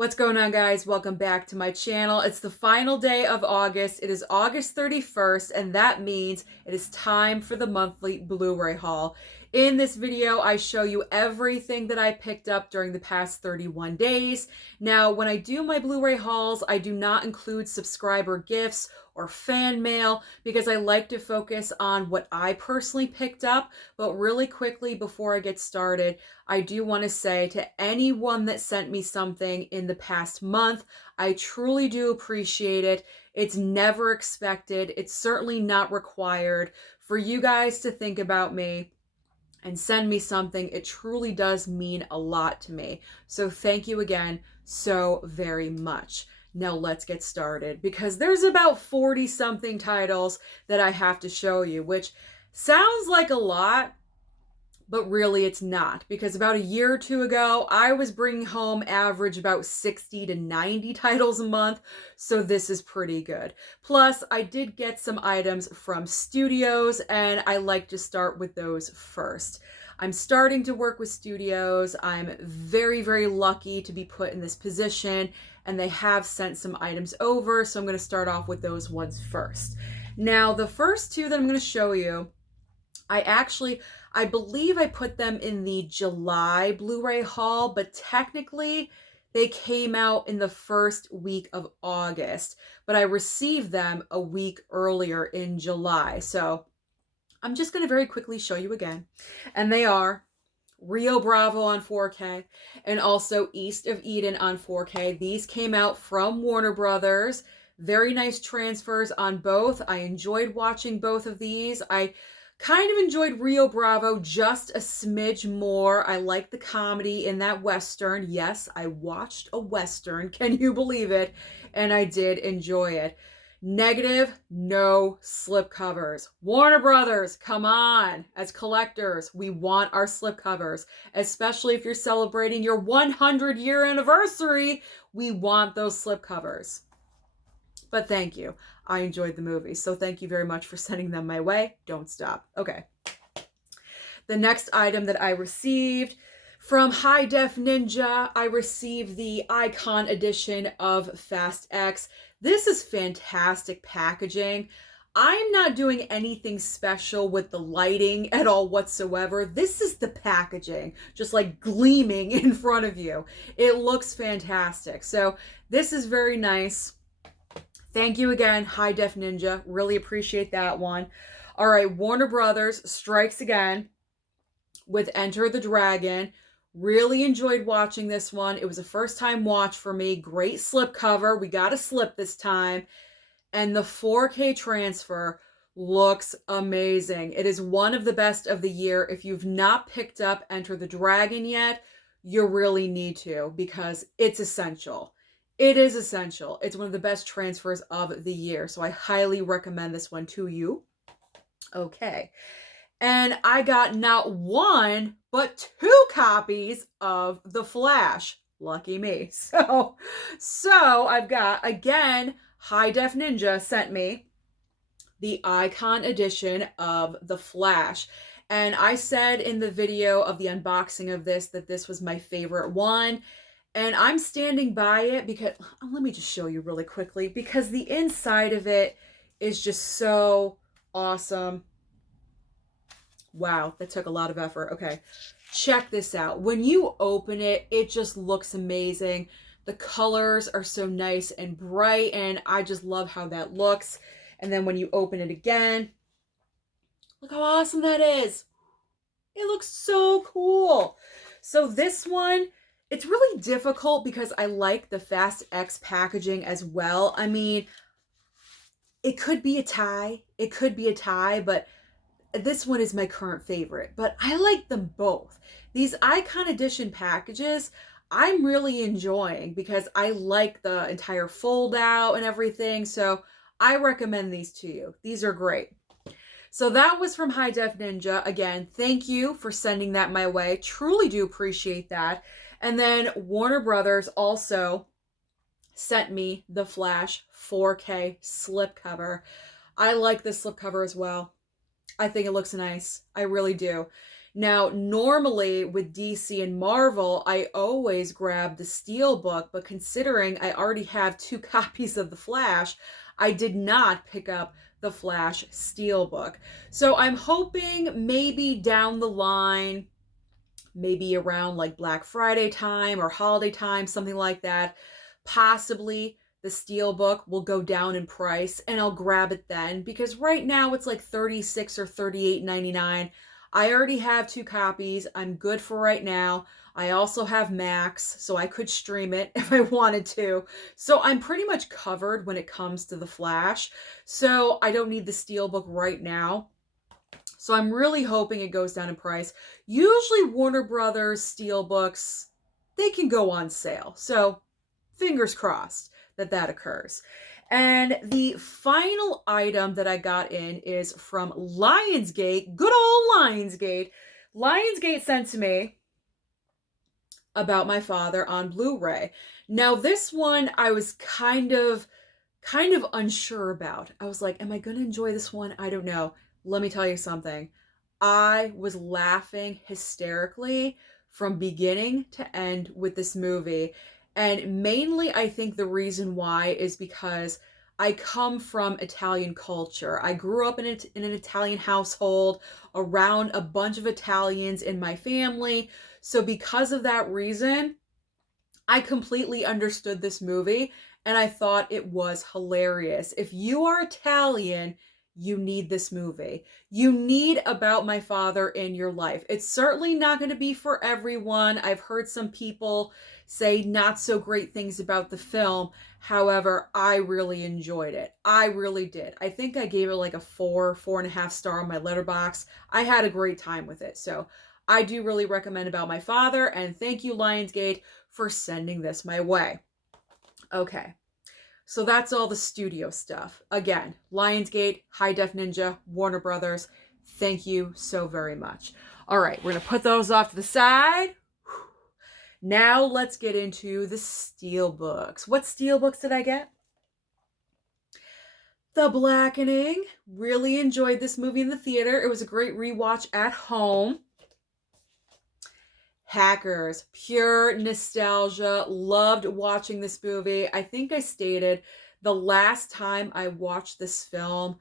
What's going on, guys? Welcome back to my channel. It's the final day of August. It is August 31st, and that means it is time for the monthly Blu-ray haul. In this video, I show you everything that I picked up during the past 31 days. Now, when I do my Blu-ray hauls, I do not include subscriber gifts or fan mail because I like to focus on what I personally picked up. But really quickly before I get started, I do want to say to anyone that sent me something in the past month, I truly do appreciate it. It's never expected. It's certainly not required for you guys to think about me and send me something. It truly does mean a lot to me. So thank you again so very much. Now let's get started because there's about 40 something titles that I have to show you, which sounds like a lot, but really it's not, because about a year or two ago, I was bringing home average about 60 to 90 titles a month, so this is pretty good. Plus, I did get some items from studios, and I like to start with those first. I'm starting to work with studios. I'm very, very lucky to be put in this position, and they have sent some items over, so I'm going to start off with those ones first. Now, the first two that I'm going to show you, I believe I put them in the July Blu-ray haul, but technically they came out in the first week of August, but I received them a week earlier in July. So I'm just going to very quickly show you again. And they are Rio Bravo on 4K and also East of Eden on 4K. These came out from Warner Brothers. Very nice transfers on both. I enjoyed watching both of these. I kind of enjoyed Rio Bravo just a smidge more. I like the comedy in that Western. Yes, I watched a Western. Can you believe it? And I did enjoy it. Negative, no slipcovers. Warner Brothers, come on. As collectors, we want our slipcovers, especially if you're celebrating your 100-year anniversary. We want those slipcovers. But thank you. I enjoyed the movie, so thank you very much for sending them my way. Don't stop. Okay. The next item that I received from High Def Ninja, I received the Icon edition of Fast X. This is fantastic packaging. I'm not doing anything special with the lighting at all whatsoever. This is the packaging, just like gleaming in front of you. It looks fantastic. So this is very nice. Thank you again, High Def Ninja. Really appreciate that one. All right, Warner Brothers strikes again with Enter the Dragon. Really enjoyed watching this one. It was a first-time watch for me. Great slipcover. We got a slip this time. And the 4K transfer looks amazing. It is one of the best of the year. If you've not picked up Enter the Dragon yet, you really need to because it's essential. It is essential. It's one of the best transfers of the year. So I highly recommend this one to you. Okay. And I got not one, but 2 copies of The Flash. Lucky me. So I've got, again, High Def Ninja sent me the Icon edition of The Flash. And I said in the video of the unboxing of this that this was my favorite one. And I'm standing by it because, let me just show you really quickly, because the inside of it is just so awesome. Wow, that took a lot of effort. Okay, check this out. When you open it, it just looks amazing. The colors are so nice and bright, and I just love how that looks. And then when you open it again, look how awesome that is. It looks so cool. So this one, it's really difficult because I like the Fast X packaging as well. I mean, it could be a tie. It could be a tie, but this one is my current favorite. But I like them both. These Icon Edition packages, I'm really enjoying because I like the entire fold out and everything. So I recommend these to you. These are great. So that was from High Def Ninja. Again, thank you for sending that my way. Truly do appreciate that. And then Warner Brothers also sent me the Flash 4K slipcover. I like this slipcover as well. I think it looks nice. I really do. Now, normally with DC and Marvel, I always grab the Steelbook, but considering I already have 2 copies of The Flash, I did not pick up the Flash Steelbook. So I'm hoping maybe down the line, maybe around like Black Friday time or holiday time, something like that, possibly the Steelbook will go down in price and I'll grab it then, because right now it's like $36 or $38.99. I already have 2 copies. I'm good for right now. I also have Max, so I could stream it if I wanted to. So I'm pretty much covered when it comes to the Flash. So I don't need the Steelbook right now. So I'm really hoping it goes down in price. Usually Warner Brothers Steelbooks, they can go on sale. So fingers crossed that that occurs. And the final item that I got in is from Lionsgate, good old Lionsgate. Lionsgate sent to me About My Father on Blu-ray. Now this one I was kind of unsure about. I was like, am I going to enjoy this one? I don't know. Let me tell you something. I was laughing hysterically from beginning to end with this movie. And mainly, I think the reason why is because I come from Italian culture. I grew up in an Italian household around a bunch of Italians in my family. So because of that reason, I completely understood this movie and I thought it was hilarious. If you are Italian, you need this movie. You need About My Father in your life. It's certainly not going to be for everyone. I've heard some people say not so great things about the film. However, I really enjoyed it. I really did. I think I gave it like a 4.5 star on my Letterboxd. I had a great time with it. So I do really recommend About My Father, and thank you, Lionsgate, for sending this my way. Okay, so that's all the studio stuff. Again, Lionsgate, High Def Ninja, Warner Brothers, thank you so very much. All right, we're going to put those off to the side. Now let's get into the steelbooks. What steelbooks did I get? The Blackening. Really enjoyed this movie in the theater. It was a great rewatch at home. Hackers, pure nostalgia. Loved watching this movie. I think I stated the last time I watched this film,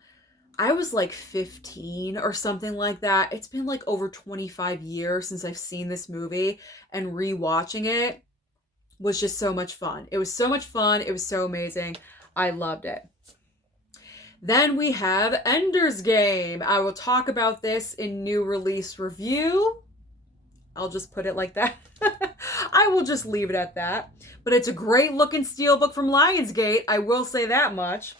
I was like 15 or something like that. It's been like over 25 years since I've seen this movie, and rewatching it was just so much fun. It was so much fun. It was so amazing. I loved it. Then we have Ender's Game. I will talk about this in new release review. I'll just put it like that. I will just leave it at that. But it's a great looking steelbook from Lionsgate. I will say that much.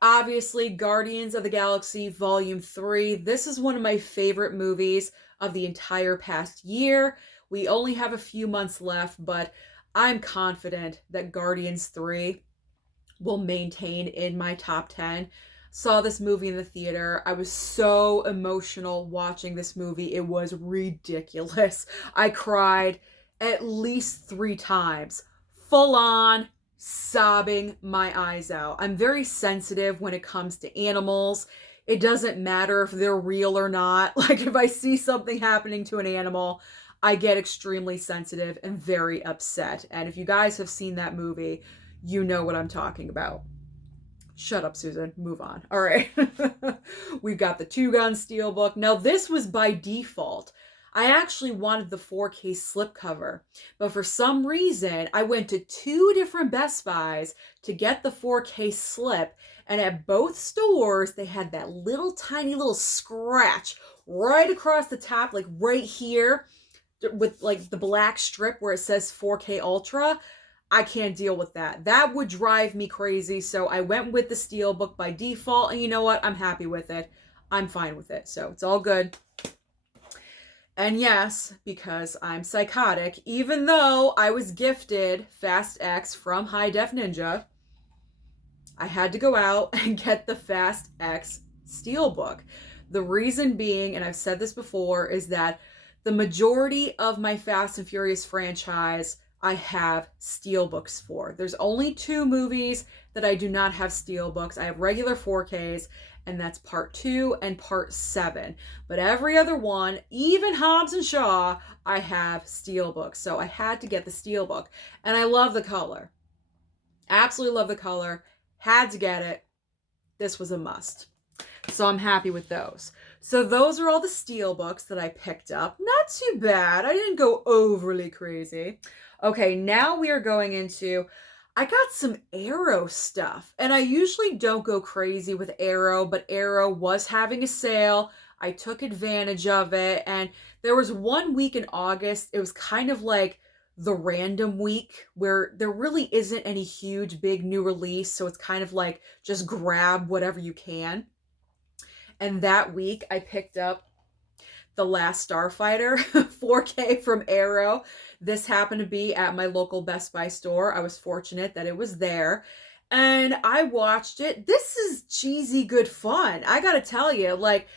Obviously, Guardians of the Galaxy Volume 3. This is one of my favorite movies of the entire past year. We only have a few months left, but I'm confident that Guardians 3 will maintain in my top 10. Saw this movie in the theater. I was so emotional watching this movie. It was ridiculous. I cried at least 3 times. Full on sobbing my eyes out. I'm very sensitive when it comes to animals. It doesn't matter if they're real or not. Like if I see something happening to an animal, I get extremely sensitive and very upset. And if you guys have seen that movie, you know what I'm talking about. Shut up, Susan. Move on. All right. We've got the Two-Gun Steelbook. Now, this was by default. I actually wanted the 4K slipcover, but for some reason, I went to 2 different Best Buys to get the 4K slip, and at both stores, they had that little tiny little scratch right across the top, like right here, with like the black strip where it says 4K Ultra. I can't deal with that. That would drive me crazy. So I went with the Steelbook by default, and you know what? I'm happy with it. I'm fine with it. So it's all good. And yes, because I'm psychotic, even though I was gifted Fast X from High Def Ninja, I had to go out and get the Fast X Steelbook. The reason being, and I've said this before, is that the majority of my Fast and Furious franchise I have steelbooks for. There's only 2 movies that I do not have steelbooks. I have regular 4Ks, and that's part 2 and part 7. But every other one, even Hobbs and Shaw, I have steelbook. So I had to get the steelbook. And I love the color. Absolutely love the color. Had to get it. This was a must. So I'm happy with those. So those are all the steelbooks that I picked up. Not too bad. I didn't go overly crazy. Okay, now we are going into, I got some Arrow stuff. And I usually don't go crazy with Arrow, but Arrow was having a sale. I took advantage of it. And there was one week in August, it was kind of like the random week where there really isn't any huge big new release. So it's kind of like just grab whatever you can. And that week I picked up The Last Starfighter 4K from Arrow. This happened to be at my local Best Buy store. I was fortunate that it was there. And I watched it. This is cheesy good fun. I gotta tell you, like,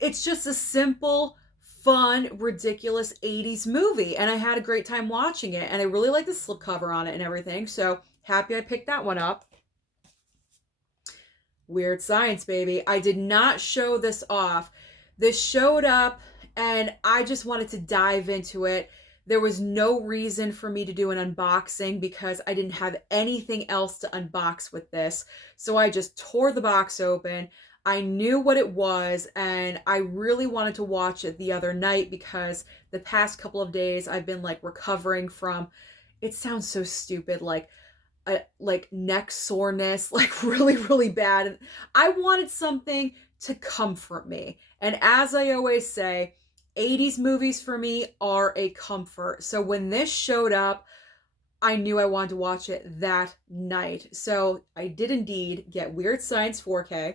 it's just a simple, fun, ridiculous 80s movie. And I had a great time watching it. And I really like the slipcover on it and everything. So happy I picked that one up. Weird Science, baby. I did not show this off. This showed up and I just wanted to dive into it. There was no reason for me to do an unboxing because I didn't have anything else to unbox with this. So I just tore the box open. I knew what it was and I really wanted to watch it the other night because the past couple of days I've been like recovering from, it sounds so stupid, like neck soreness, like really, really bad. And I wanted something to comfort me. And as I always say, 80s movies for me are a comfort. So when this showed up, I knew I wanted to watch it that night. So I did indeed get Weird Science 4K.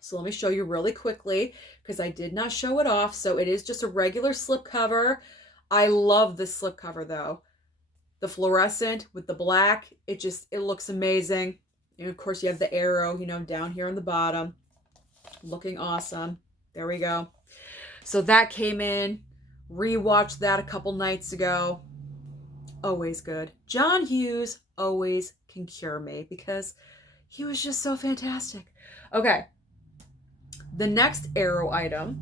So let me show you really quickly because I did not show it off. So it is just a regular slipcover. I love this slipcover though. The fluorescent with the black, it looks amazing. And of course you have the arrow, you know, down here on the bottom. Looking awesome. There we go. So that came in. Rewatched that a couple nights ago. Always good. John Hughes always can cure me because he was just so fantastic. Okay. The next Arrow item.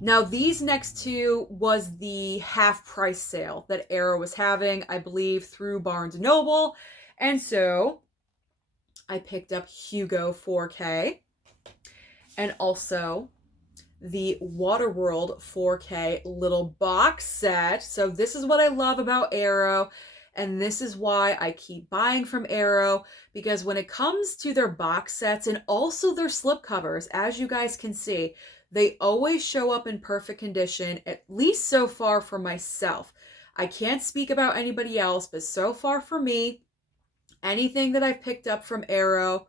Now, these next two was the half price sale that Arrow was having, I believe, through Barnes & Noble. And so I picked up Hugo 4K and also the Waterworld 4K little box set. So this is what I love about Arrow. And this is why I keep buying from Arrow, because when it comes to their box sets and also their slipcovers, as you guys can see, they always show up in perfect condition, at least so far for myself. I can't speak about anybody else, but so far for me, anything that I've picked up from Arrow,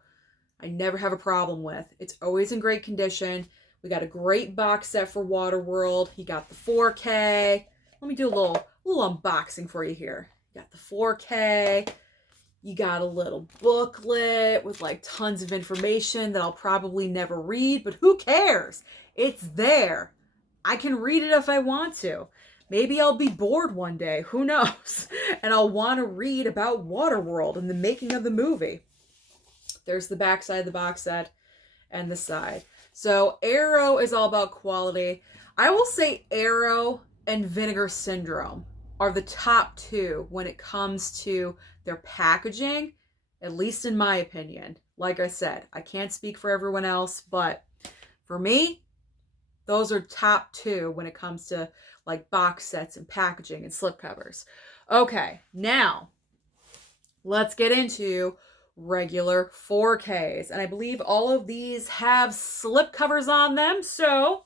I never have a problem with. It's always in great condition. We got a great box set for Waterworld. You got the 4K. Let me do a little unboxing for you here. You got the 4K. You got a little booklet with like tons of information that I'll probably never read, but who cares? It's there. I can read it if I want to. Maybe I'll be bored one day, who knows? And I'll want to read about Waterworld and the making of the movie. There's the back side of the box set and the side. So Arrow is all about quality. I will say Arrow and Vinegar Syndrome are the top two when it comes to their packaging, at least in my opinion. Like I said, I can't speak for everyone else, but for me, those are top two when it comes to like box sets and packaging and slipcovers. Okay, now let's get into regular 4Ks. And I believe all of these have slipcovers on them. So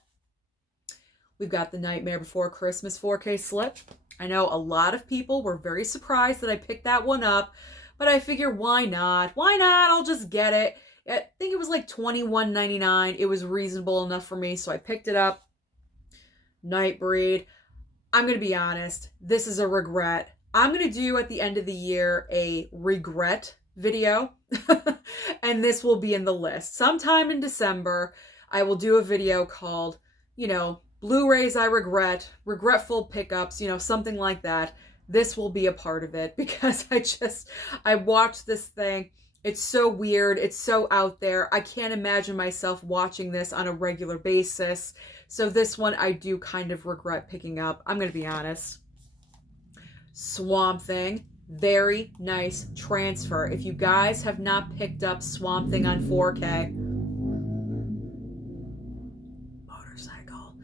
we've got the Nightmare Before Christmas 4K slip. I know a lot of people were very surprised that I picked that one up, but I figure why not? Why not? I'll just get it. I think it was like $21.99. It was reasonable enough for me, so I picked it up. Nightbreed. I'm going to be honest. This is a regret. I'm going to do at the end of the year a regret video, and this will be in the list. Sometime in December, I will do a video called, you know, Blu-rays I regret, regretful pickups, you know, something like that. This will be a part of it because I watched this thing It's so weird. It's so out there. I can't imagine myself watching this on a regular basis. So this one I do kind of regret picking up. I'm going to be honest. Swamp Thing. Very nice transfer. If you guys have not picked up Swamp Thing on 4K, motorcycle.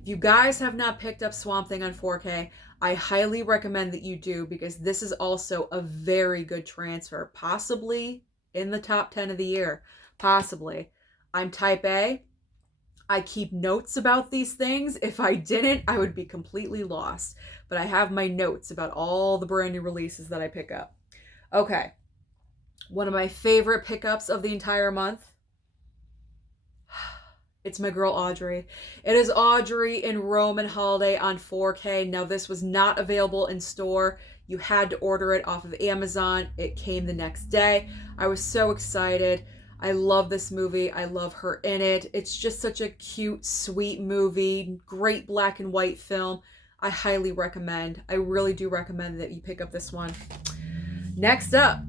If you guys have not picked up Swamp Thing on 4K, I highly recommend that you do, because this is also a very good transfer. Possibly in the top 10 of the year. Possibly. I'm type A. I keep notes about these things. If I didn't, I would be completely lost. But I have my notes about all the brand new releases that I pick up. Okay. One of my favorite pickups of the entire month. It's my girl Audrey. It is Audrey in Roman Holiday on 4K. Now, this was not available in store. You had to order it off of Amazon. It came the next day. I was so excited. I love this movie. I love her in it. It's just such a cute, sweet movie. Great black and white film. I highly recommend. I really do recommend that you pick up this one. Next up,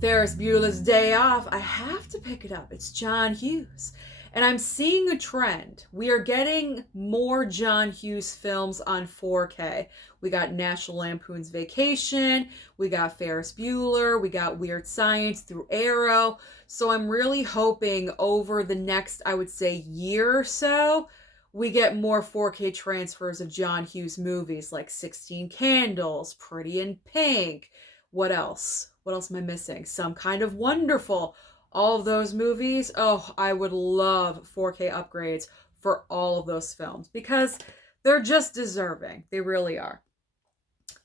Ferris Bueller's Day Off. I have to pick it up. It's John Hughes. And I'm seeing a trend. We are getting more John Hughes films on 4K. We got National Lampoon's Vacation. We got Ferris Bueller. We got Weird Science through Arrow. So I'm really hoping over the next, I would say, year or so, we get more 4K transfers of John Hughes movies like 16 Candles, Pretty in Pink. What else? What else am I missing? Some Kind of Wonderful. All of those movies, oh, I would love 4K upgrades for all of those films because they're just deserving. They really are.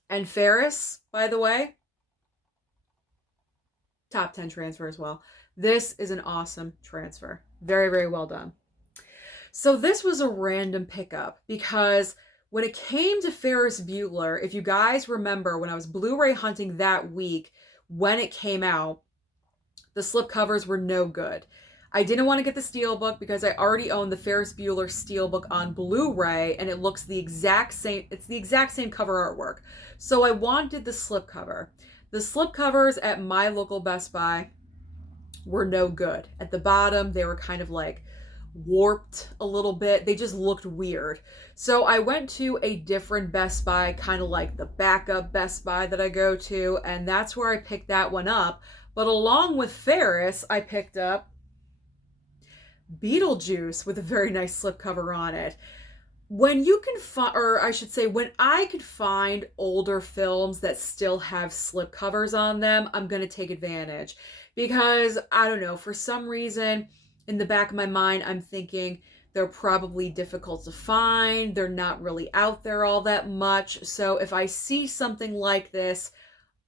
And Ferris, by the way, top 10 transfer as well. This is an awesome transfer. Very, very well done. So this was a random pickup because when it came to Ferris Bueller, if you guys remember when I was Blu-ray hunting that week, when it came out, the slipcovers were no good. I didn't want to get the Steelbook because I already own the Ferris Bueller Steelbook on Blu-ray and it looks the exact same. It's the exact same cover artwork. So I wanted the slipcover. The slipcovers at my local Best Buy were no good. At the bottom, they were kind of like warped a little bit. They just looked weird. So I went to a different Best Buy, kind of like the backup Best Buy that I go to, and that's where I picked that one up. But along with Ferris, I picked up Beetlejuice with a very nice slipcover on it. When you can find, or I should say, when I could find older films that still have slipcovers on them, I'm going to take advantage. Because, I don't know, for some reason, in the back of my mind, I'm thinking they're probably difficult to find. They're not really out there all that much. So if I see something like this,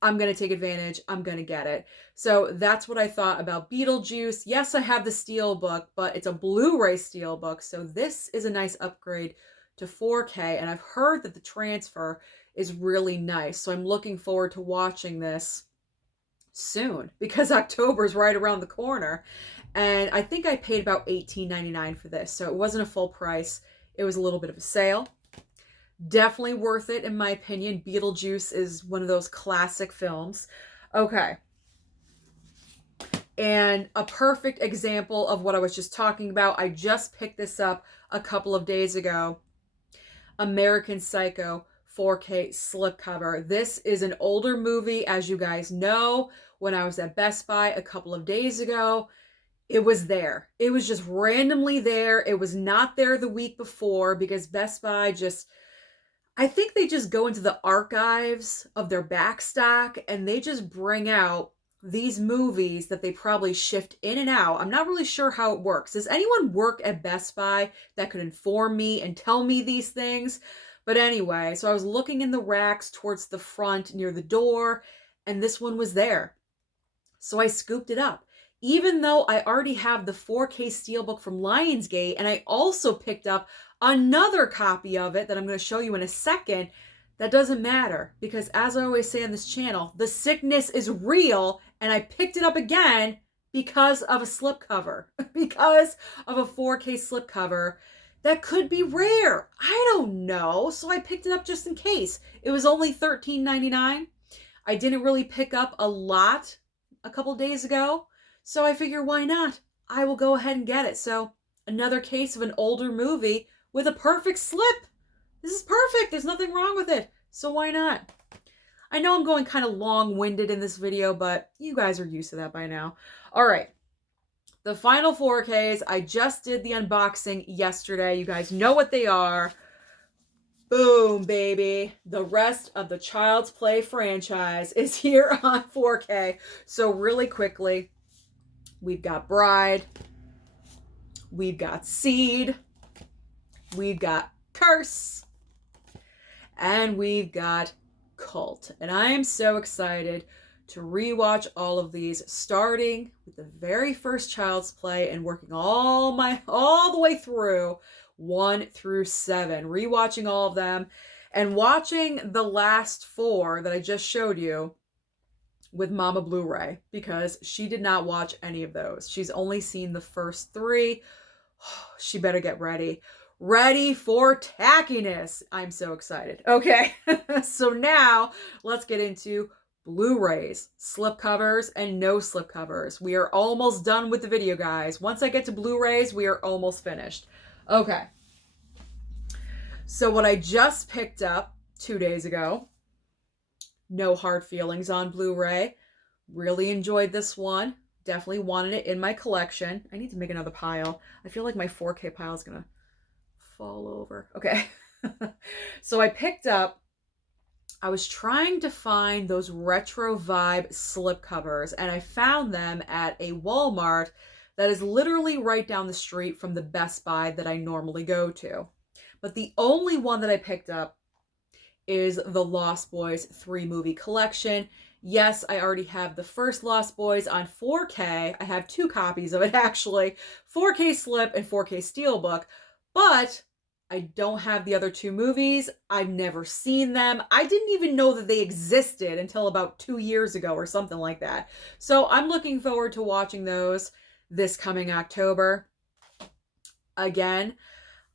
I'm going to take advantage. I'm going to get it. So that's what I thought about Beetlejuice. Yes, I have the Steelbook, but it's a Blu-ray Steelbook. So this is a nice upgrade to 4K. And I've heard that the transfer is really nice. So I'm looking forward to watching this soon because October is right around the corner. And I think I paid about $18.99 for this. So it wasn't a full price. It was a little bit of a sale. Definitely worth it, in my opinion. Beetlejuice is one of those classic films. Okay. And a perfect example of what I was just talking about. I just picked this up a couple of days ago. American Psycho 4K slipcover. This is an older movie, as you guys know. When I was at Best Buy a couple of days ago, it was there. It was just randomly there. It was not there the week before because Best Buy just... I think they just go into the archives of their backstock and they just bring out these movies that they probably shift in and out. I'm not really sure how it works. Does anyone work at Best Buy that could inform me and tell me these things? But anyway, so I was looking in the racks towards the front near the door and this one was there. So I scooped it up. Even though I already have the 4K Steelbook from Lionsgate and I also picked up another copy of it that I'm going to show you in a second, that doesn't matter because as I always say on this channel, the sickness is real and I picked it up again because of a slipcover, because of a 4K slipcover that could be rare. I don't know. So I picked it up just in case. It was only $13.99. I didn't really pick up a lot a couple days ago. So I figure, why not? I will go ahead and get it. So another case of an older movie with a perfect slip. This is perfect. There's nothing wrong with it. So why not? I know I'm going kind of long-winded in this video, but you guys are used to that by now. All right. The final 4Ks, I just did the unboxing yesterday. You guys know what they are. Boom, baby. The rest of the Child's Play franchise is here on 4K. So really quickly, we've got Bride. We've got Seed. We've got Curse. And we've got Cult. And I am so excited to rewatch all of these, starting with the very first Child's Play and working all the way through 1 through 7, rewatching all of them and watching the last 4 that I just showed you with Mama Blu-ray, because she did not watch any of those. She's only seen the first 3. She better get ready. Ready for tackiness. I'm so excited. Okay, so now let's get into Blu-rays, slipcovers, and no slipcovers. We are almost done with the video, guys. Once I get to Blu-rays, we are almost finished. Okay. So what I just picked up 2 days ago, No Hard Feelings on Blu-ray. Really enjoyed this one. Definitely wanted it in my collection. I need to make another pile. I feel like my 4K pile is going to fall over. Okay. So I picked up, I was trying to find those retro vibe slipcovers, and I found them at a Walmart that is literally right down the street from the Best Buy that I normally go to. But the only one that I picked up is the Lost Boys 3-movie collection. Yes, I already have the first Lost Boys on 4K. I have 2 copies of it, actually. 4K slip and 4K steelbook. But I don't have the other 2 movies. I've never seen them. I didn't even know that they existed until about 2 years ago or something like that. So I'm looking forward to watching those this coming October. Again,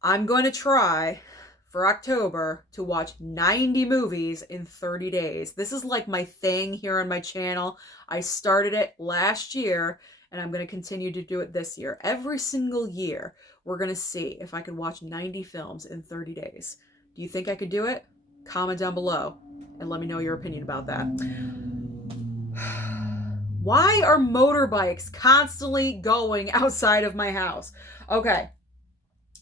I'm going to try for October to watch 90 movies in 30 days. This is like my thing here on my channel. I started it last year, and I'm going to continue to do it this year. Every single year, we're going to see if I can watch 90 films in 30 days. Do you think I could do it? Comment down below and let me know your opinion about that. Why are motorbikes constantly going outside of my house? Okay.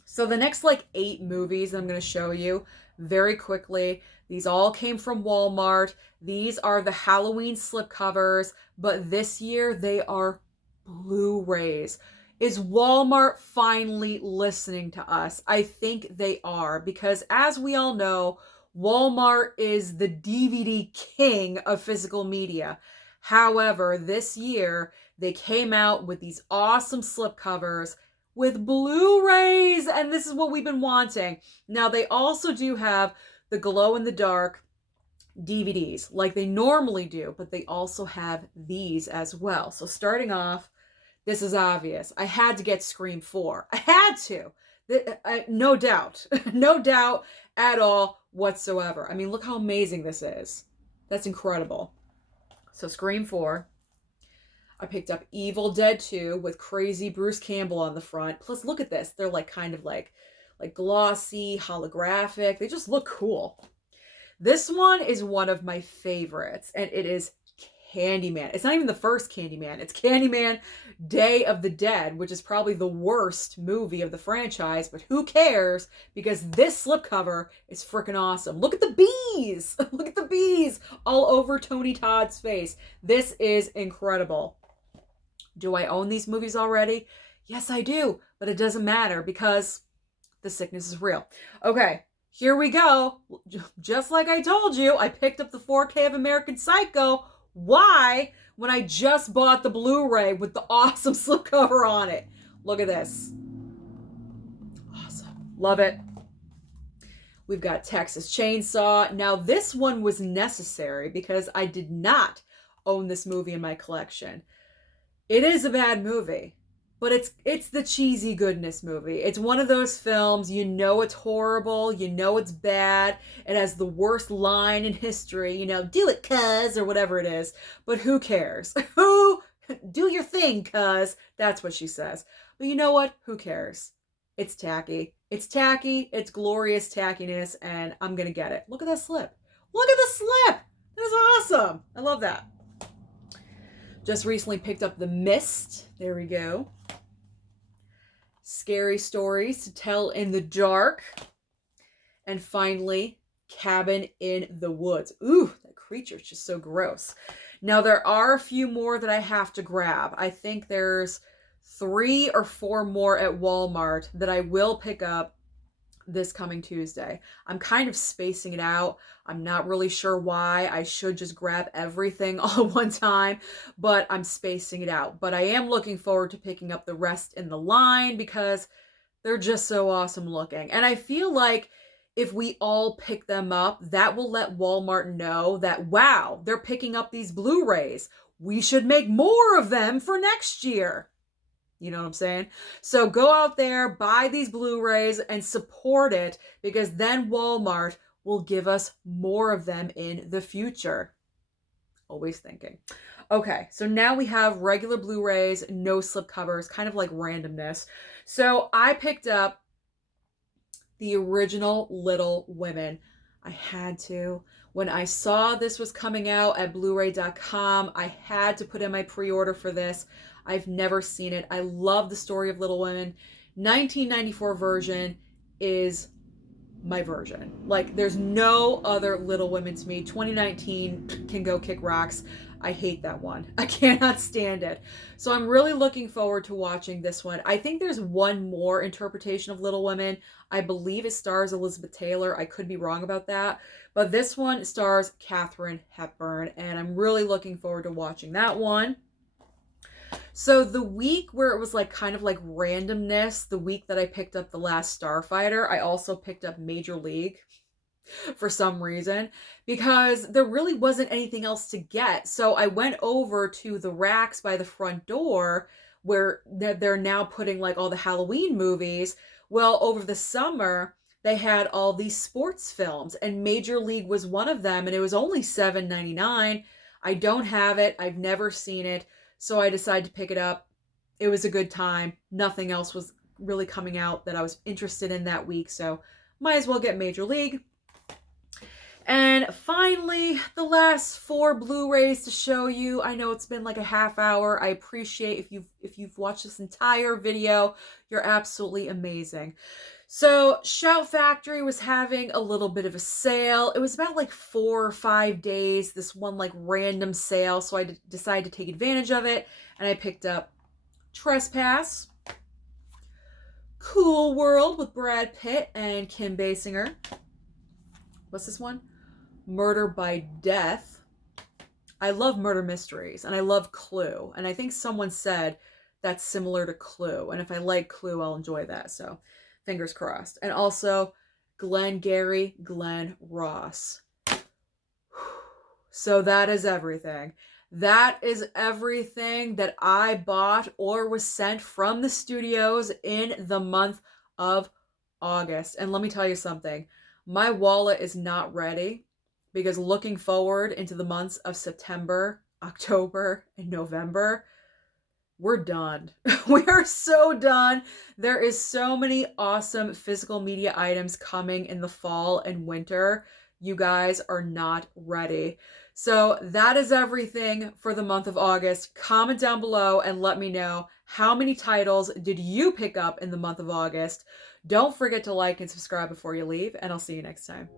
So the next 8 movies I'm going to show you very quickly. These all came from Walmart. These are the Halloween slipcovers, but this year they are Blu-rays. Is Walmart finally listening to us? I think they are, because as we all know, Walmart is the DVD king of physical media. However, this year they came out with these awesome slipcovers with Blu-rays, and this is what we've been wanting. Now, they also do have the glow-in-the-dark DVDs like they normally do, but they also have these as well. So starting off, this is obvious. I had to get Scream 4. I had to. No doubt. No doubt at all whatsoever. I mean, look how amazing this is. That's incredible. So Scream 4. I picked up Evil Dead 2 with crazy Bruce Campbell on the front. Plus, look at this. They're kind of like glossy, holographic. They just look cool. This one is one of my favorites, and it is Candyman. It's not even the first Candyman. It's Candyman Day of the Dead, which is probably the worst movie of the franchise, but who cares? Because this slipcover is freaking awesome. Look at the bees! Look at the bees all over Tony Todd's face. This is incredible. Do I own these movies already? Yes, I do, but it doesn't matter because the sickness is real. Okay, here we go. Just like I told you, I picked up the 4K of American Psycho. Why? When I just bought the Blu-ray with the awesome slipcover on it. Look at this. Awesome. Love it. We've got Texas Chainsaw. Now, this one was necessary because I did not own this movie in my collection. It is a bad movie, but it's the cheesy goodness movie. It's one of those films, you know it's horrible, you know it's bad, it has the worst line in history, do it cuz, or whatever it is, but who cares? Who Do your thing, cuz. That's what she says. But you know what? Who cares? It's tacky. It's tacky. It's glorious tackiness, and I'm going to get it. Look at that slip. Look at the slip. That is awesome. I love that. Just recently picked up The Mist. There we go. Scary Stories to Tell in the Dark. And finally, Cabin in the Woods. Ooh, that creature's just so gross. Now, there are a few more that I have to grab. I think there's 3 or 4 more at Walmart that I will pick up this coming Tuesday. I'm kind of spacing it out. I'm not really sure why. I should just grab everything all at one time, but I'm spacing it out. But I am looking forward to picking up the rest in the line because they're just so awesome looking. And I feel like if we all pick them up, that will let Walmart know that, wow, they're picking up these Blu-rays. We should make more of them for next year. You know what I'm saying? So go out there, buy these Blu-rays, and support it, because then Walmart will give us more of them in the future. Always thinking. Okay, so now we have regular Blu-rays, no slipcovers, kind of like randomness. So I picked up the original Little Women. I had to. When I saw this was coming out at blu-ray.com, I had to put in my pre-order for this. I've never seen it. I love the story of Little Women. 1994 version is my version. Like, there's no other Little Women to me. 2019 can go kick rocks. I hate that one. I cannot stand it. So I'm really looking forward to watching this one. I think there's one more interpretation of Little Women. I believe it stars Elizabeth Taylor. I could be wrong about that. But this one stars Katharine Hepburn, and I'm really looking forward to watching that one. So the week where it was like kind of like randomness, the week that I picked up The Last Starfighter, I also picked up Major League for some reason, because there really wasn't anything else to get. So I went over to the racks by the front door where they're now putting like all the Halloween movies. Well, over the summer, they had all these sports films, and Major League was one of them, and it was only $7.99. I don't have it. I've never seen it. So I decided to pick it up. It was a good time. Nothing else was really coming out that I was interested in that week, so might as well get Major League. And finally, the last 4 Blu-rays to show you. I know it's been like a half hour. I appreciate if you've watched this entire video. You're absolutely amazing. So Shout Factory was having a little bit of a sale. It was about like 4 or 5 days, this one like random sale. So I decided to take advantage of it, and I picked up Trespass, Cool World with Brad Pitt and Kim Basinger. What's this one? Murder by Death. I love murder mysteries, and I love Clue. And I think someone said that's similar to Clue. And if I like Clue, I'll enjoy that. So fingers crossed. And also Glengarry Glen Ross. So that is everything. That is everything that I bought or was sent from the studios in the month of August. And let me tell you something. My wallet is not ready, because looking forward into the months of September, October, and November, we're done. We are so done. There is so many awesome physical media items coming in the fall and winter. You guys are not ready. So that is everything for the month of August. Comment down below and let me know, how many titles did you pick up in the month of August? Don't forget to like and subscribe before you leave, and I'll see you next time.